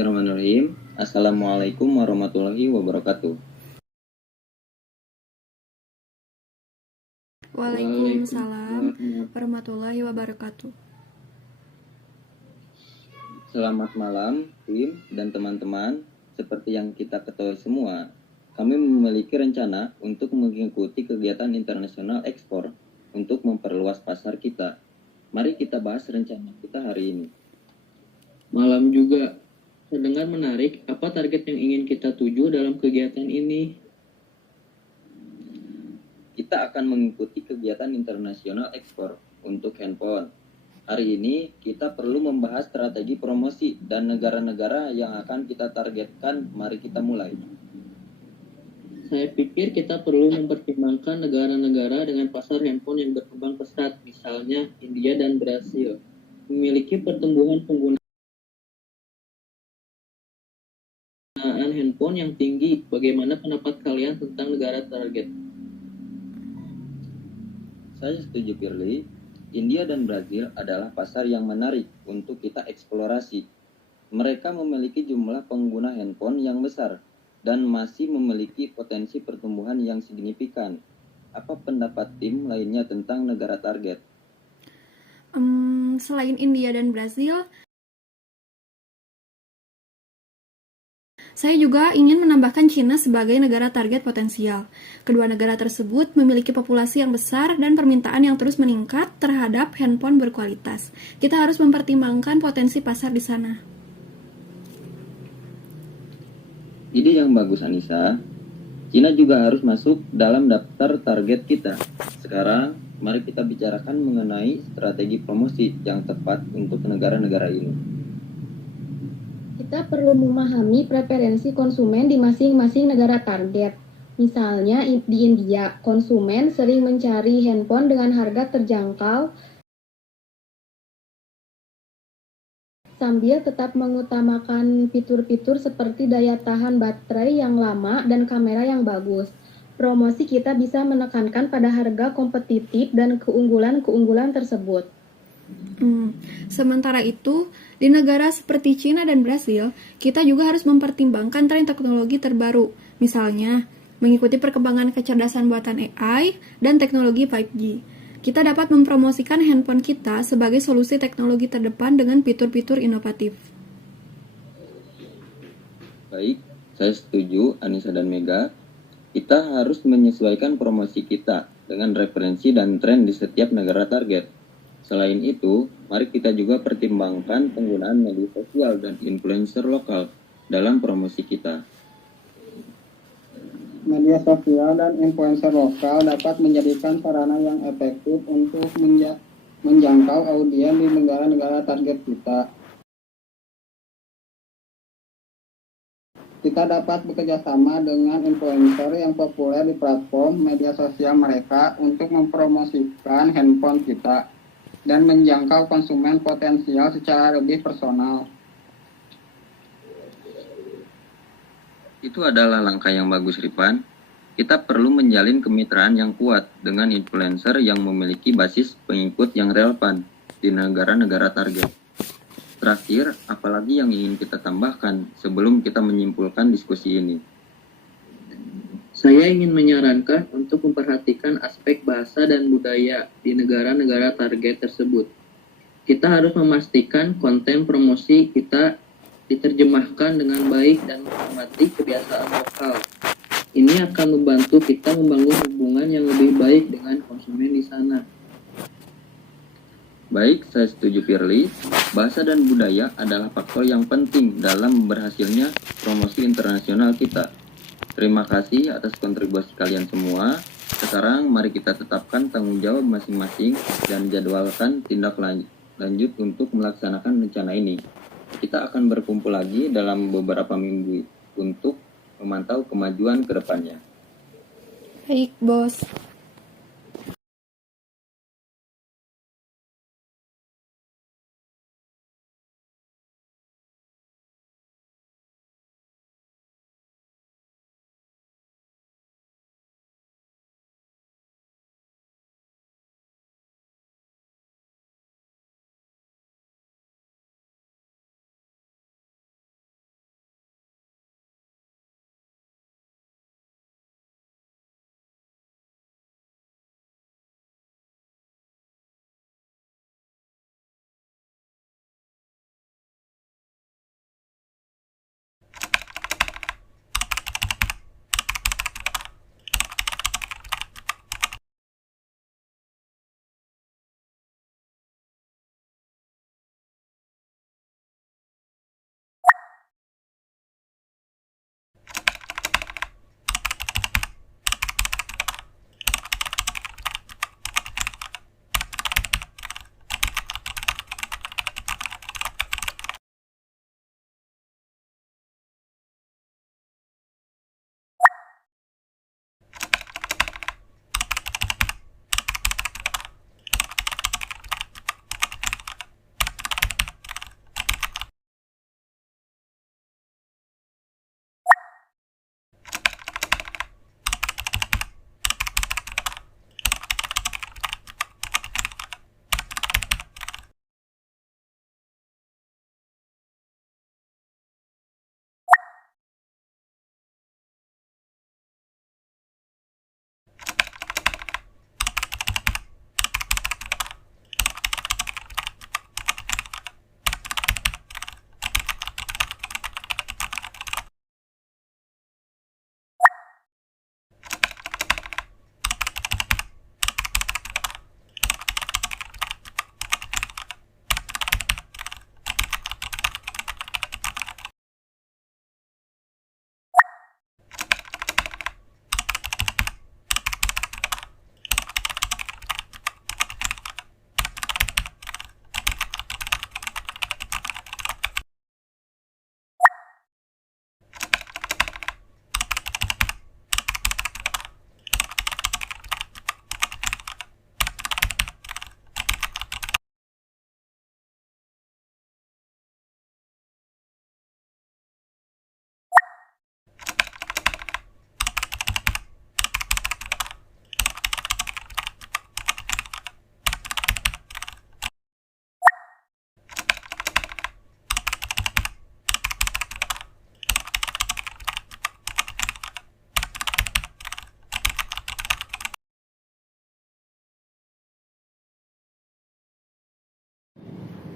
Bismillahirrahmanirrahim. Assalamualaikum warahmatullahi wabarakatuh. Waalaikumsalam warahmatullahi wabarakatuh. Selamat malam, tim dan teman-teman. Seperti yang kita ketahui semua, kami memiliki rencana untuk mengikuti kegiatan internasional ekspor untuk memperluas pasar kita. Mari kita bahas rencana kita hari ini. Malam juga. Terdengar menarik, apa target yang ingin kita tuju dalam kegiatan ini? Kita akan mengikuti kegiatan internasional ekspor untuk handphone. Hari ini kita perlu membahas strategi promosi dan negara-negara yang akan kita targetkan. Mari kita mulai. Saya pikir kita perlu mempertimbangkan negara-negara dengan pasar handphone yang berkembang pesat, misalnya India dan Brasil, memiliki pertumbuhan penggunaan handphone yang tinggi. Bagaimana pendapat kalian tentang negara target? Saya setuju, Firly. India dan Brazil adalah pasar yang menarik untuk kita eksplorasi. Mereka memiliki jumlah pengguna handphone yang besar dan masih memiliki potensi pertumbuhan yang signifikan. Apa pendapat tim lainnya tentang negara target? Selain India dan Brazil, saya juga ingin menambahkan China sebagai negara target potensial. Kedua negara tersebut memiliki populasi yang besar dan permintaan yang terus meningkat terhadap handphone berkualitas. Kita harus mempertimbangkan potensi pasar di sana. Ide yang bagus, Anissa. China juga harus masuk dalam daftar target kita. Sekarang, mari kita bicarakan mengenai strategi promosi yang tepat untuk negara-negara ini. Kita perlu memahami preferensi konsumen di masing-masing negara target. Misalnya di India, konsumen sering mencari handphone dengan harga terjangkau sambil tetap mengutamakan fitur-fitur seperti daya tahan baterai yang lama dan kamera yang bagus. Promosi kita bisa menekankan pada harga kompetitif dan keunggulan-keunggulan tersebut. Sementara itu, di negara seperti China dan Brasil, kita juga harus mempertimbangkan tren teknologi terbaru, misalnya mengikuti perkembangan kecerdasan buatan AI dan teknologi 5G. Kita dapat mempromosikan handphone kita sebagai solusi teknologi terdepan dengan fitur-fitur inovatif. Baik, saya setuju, Anissa dan Mega. Kita harus menyesuaikan promosi kita dengan referensi dan tren di setiap negara target. Selain itu, mari kita juga pertimbangkan penggunaan media sosial dan influencer lokal dalam promosi kita. Media sosial dan influencer lokal dapat menjadikan sarana yang efektif untuk menjangkau audiens di negara-negara target kita. Kita dapat bekerjasama dengan influencer yang populer di platform media sosial mereka untuk mempromosikan handphone kita dan menjangkau konsumen potensial secara lebih personal. Itu adalah langkah yang bagus, Ripan. Kita perlu menjalin kemitraan yang kuat dengan influencer yang memiliki basis pengikut yang relevan di negara-negara target. Terakhir, apalagi yang ingin kita tambahkan sebelum kita menyimpulkan diskusi ini? Saya ingin menyarankan untuk memperhatikan aspek bahasa dan budaya di negara-negara target tersebut. Kita harus memastikan konten promosi kita diterjemahkan dengan baik dan menghormati kebiasaan lokal. Ini akan membantu kita membangun hubungan yang lebih baik dengan konsumen di sana. Baik, saya setuju, Firly. Bahasa dan budaya adalah faktor yang penting dalam berhasilnya promosi internasional kita. Terima kasih atas kontribusi kalian semua. Sekarang mari kita tetapkan tanggung jawab masing-masing dan jadwalkan tindak lanjut untuk melaksanakan rencana ini. Kita akan berkumpul lagi dalam beberapa minggu untuk memantau kemajuan ke depannya. Baik, Bos.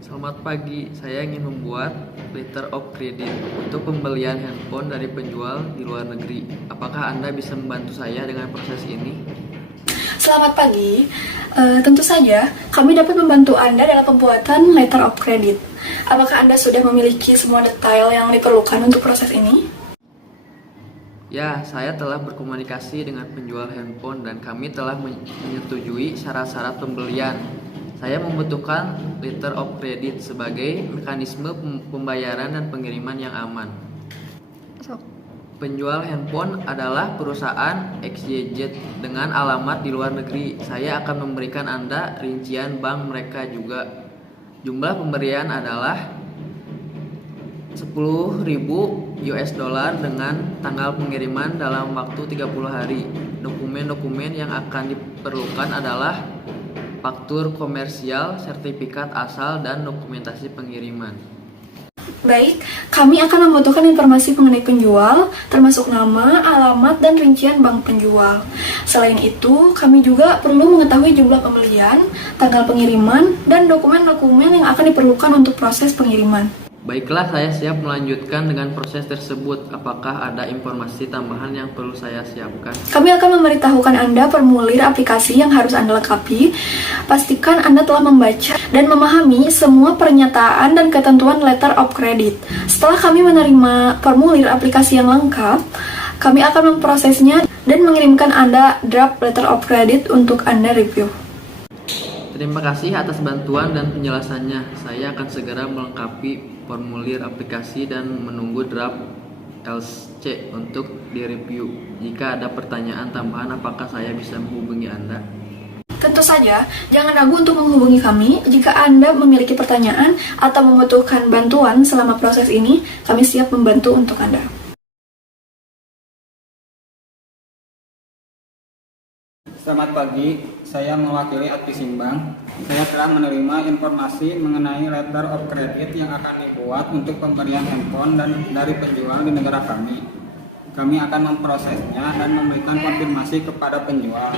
Selamat pagi, saya ingin membuat letter of credit untuk pembelian handphone dari penjual di luar negeri. Apakah Anda bisa membantu saya dengan proses ini? Selamat pagi. Tentu saja, kami dapat membantu Anda dalam pembuatan letter of credit. Apakah Anda sudah memiliki semua detail yang diperlukan untuk proses ini? Ya, saya telah berkomunikasi dengan penjual handphone dan kami telah menyetujui syarat-syarat pembelian. Saya membutuhkan letter of credit sebagai mekanisme pembayaran dan pengiriman yang aman. Penjual handphone adalah perusahaan XYZ dengan alamat di luar negeri. Saya akan memberikan Anda rincian bank mereka juga. Jumlah pemberian adalah 10.000 US dollar dengan tanggal pengiriman dalam waktu 30 hari. Dokumen-dokumen yang akan diperlukan adalah faktur komersial, sertifikat asal, dan dokumentasi pengiriman. Baik, kami akan membutuhkan informasi mengenai penjual, termasuk nama, alamat, dan rincian bank penjual. Selain itu, kami juga perlu mengetahui jumlah pembelian, tanggal pengiriman, dan dokumen-dokumen yang akan diperlukan untuk proses pengiriman. Baiklah, saya siap melanjutkan dengan proses tersebut. Apakah ada informasi tambahan yang perlu saya siapkan? Kami akan memberitahukan Anda formulir aplikasi yang harus Anda lengkapi. Pastikan Anda telah membaca dan memahami semua pernyataan dan ketentuan letter of credit. Setelah kami menerima formulir aplikasi yang lengkap, kami akan memprosesnya dan mengirimkan Anda draft letter of credit untuk Anda review. Terima kasih atas bantuan dan penjelasannya. Saya akan segera melengkapi formulir aplikasi dan menunggu draft LC untuk direview. Jika ada pertanyaan tambahan, apakah saya bisa menghubungi Anda? Tentu saja, jangan ragu untuk menghubungi kami. Jika Anda memiliki pertanyaan atau membutuhkan bantuan selama proses ini, kami siap membantu untuk Anda. Selamat pagi, saya mewakili Advisim Bank. Saya telah menerima informasi mengenai letter of credit yang akan dibuat untuk pemberian handphone dan dari penjual di negara kami. Kami akan memprosesnya dan memberikan konfirmasi kepada penjual.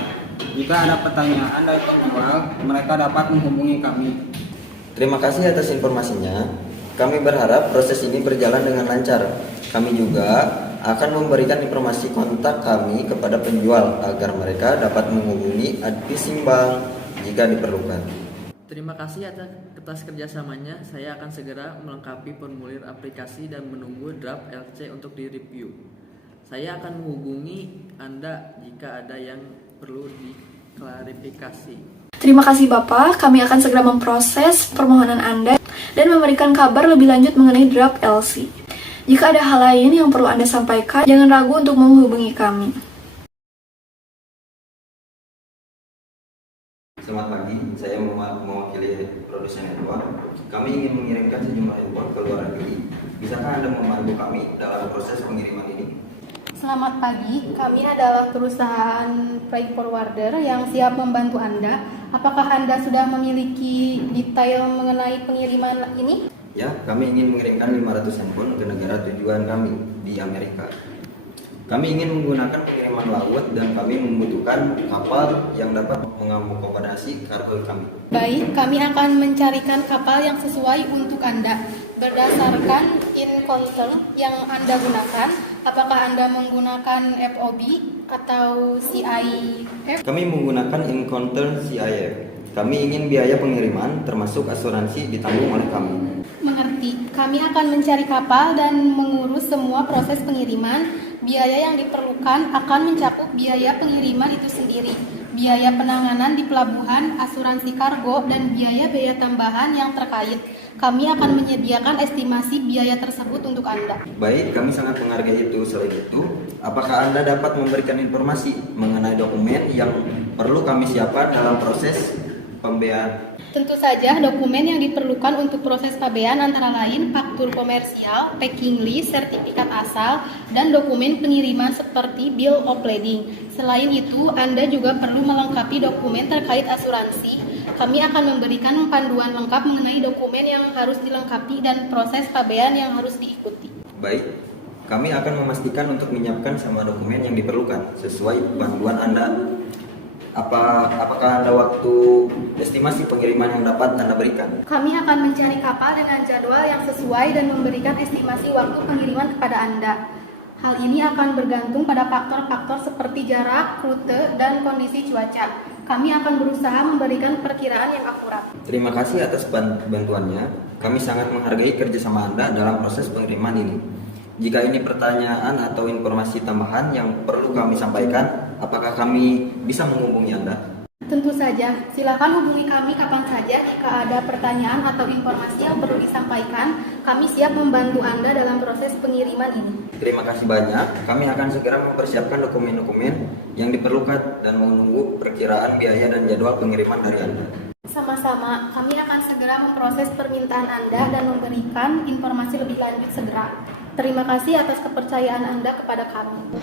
Jika ada pertanyaan dari penjual, mereka dapat menghubungi kami. Terima kasih atas informasinya. Kami berharap proses ini berjalan dengan lancar. Kami juga akan memberikan informasi kontak kami kepada penjual agar mereka dapat menghubungi Advisim Bank jika diperlukan. Terima kasih atas kerjasamanya. Saya akan segera melengkapi formulir aplikasi dan menunggu draft LC untuk direview. Saya akan menghubungi Anda jika ada yang perlu diklarifikasi. Terima kasih Bapak, kami akan segera memproses permohonan Anda dan memberikan kabar lebih lanjut mengenai draft LC. Jika ada hal lain yang perlu Anda sampaikan, jangan ragu untuk menghubungi kami. Selamat pagi, saya mewakili produsen handphone. Kami ingin mengirimkan sejumlah handphone ke luar negeri. Bisakah Anda membantu kami dalam proses pengiriman ini? Selamat pagi, kami adalah perusahaan freight forwarder yang siap membantu Anda. Apakah Anda sudah memiliki detail mengenai pengiriman ini? Ya, kami ingin mengirimkan 500 handphone ke negara tujuan kami di Amerika. Kami ingin menggunakan pengiriman laut dan kami membutuhkan kapal yang dapat mengakomodasi kargo kami. Baik, kami akan mencarikan kapal yang sesuai untuk Anda. Berdasarkan encounter yang Anda gunakan, apakah Anda menggunakan FOB atau CIF? Kami menggunakan Encounter CIF. Kami ingin biaya pengiriman termasuk asuransi ditanggung oleh kami. Mengerti. Kami akan mencari kapal dan mengurus semua proses pengiriman. Biaya yang diperlukan akan mencakup biaya pengiriman itu sendiri, biaya penanganan di pelabuhan, asuransi kargo, dan biaya-biaya tambahan yang terkait. Kami akan menyediakan estimasi biaya tersebut untuk Anda. Baik, kami sangat menghargai itu. Selain itu, apakah Anda dapat memberikan informasi mengenai dokumen yang perlu kami siapkan dalam proses pembayaran? Tentu saja, dokumen yang diperlukan untuk proses pabean antara lain faktur komersial, packing list, sertifikat asal, dan dokumen pengiriman seperti bill of lading. Selain itu, Anda juga perlu melengkapi dokumen terkait asuransi. Kami akan memberikan panduan lengkap mengenai dokumen yang harus dilengkapi dan proses pabean yang harus diikuti. Baik, kami akan memastikan untuk menyiapkan semua dokumen yang diperlukan sesuai panduan Anda. Apakah ada waktu estimasi pengiriman yang dapat Anda berikan? Kami akan mencari kapal dengan jadwal yang sesuai dan memberikan estimasi waktu pengiriman kepada Anda. Hal ini akan bergantung pada faktor-faktor seperti jarak, rute, dan kondisi cuaca. Kami akan berusaha memberikan perkiraan yang akurat. Terima kasih atas bantuannya. Kami sangat menghargai kerjasama Anda dalam proses pengiriman ini. Jika ini pertanyaan atau informasi tambahan yang perlu kami sampaikan, apakah kami bisa menghubungi Anda? Tentu saja, silakan hubungi kami kapan saja jika ada pertanyaan atau informasi yang perlu disampaikan. Kami siap membantu Anda dalam proses pengiriman ini. Terima kasih banyak. Kami akan segera mempersiapkan dokumen-dokumen yang diperlukan dan menunggu perkiraan biaya dan jadwal pengiriman dari Anda. Sama-sama, kami akan segera memproses permintaan Anda dan memberikan informasi lebih lanjut segera. Terima kasih atas kepercayaan Anda kepada kami.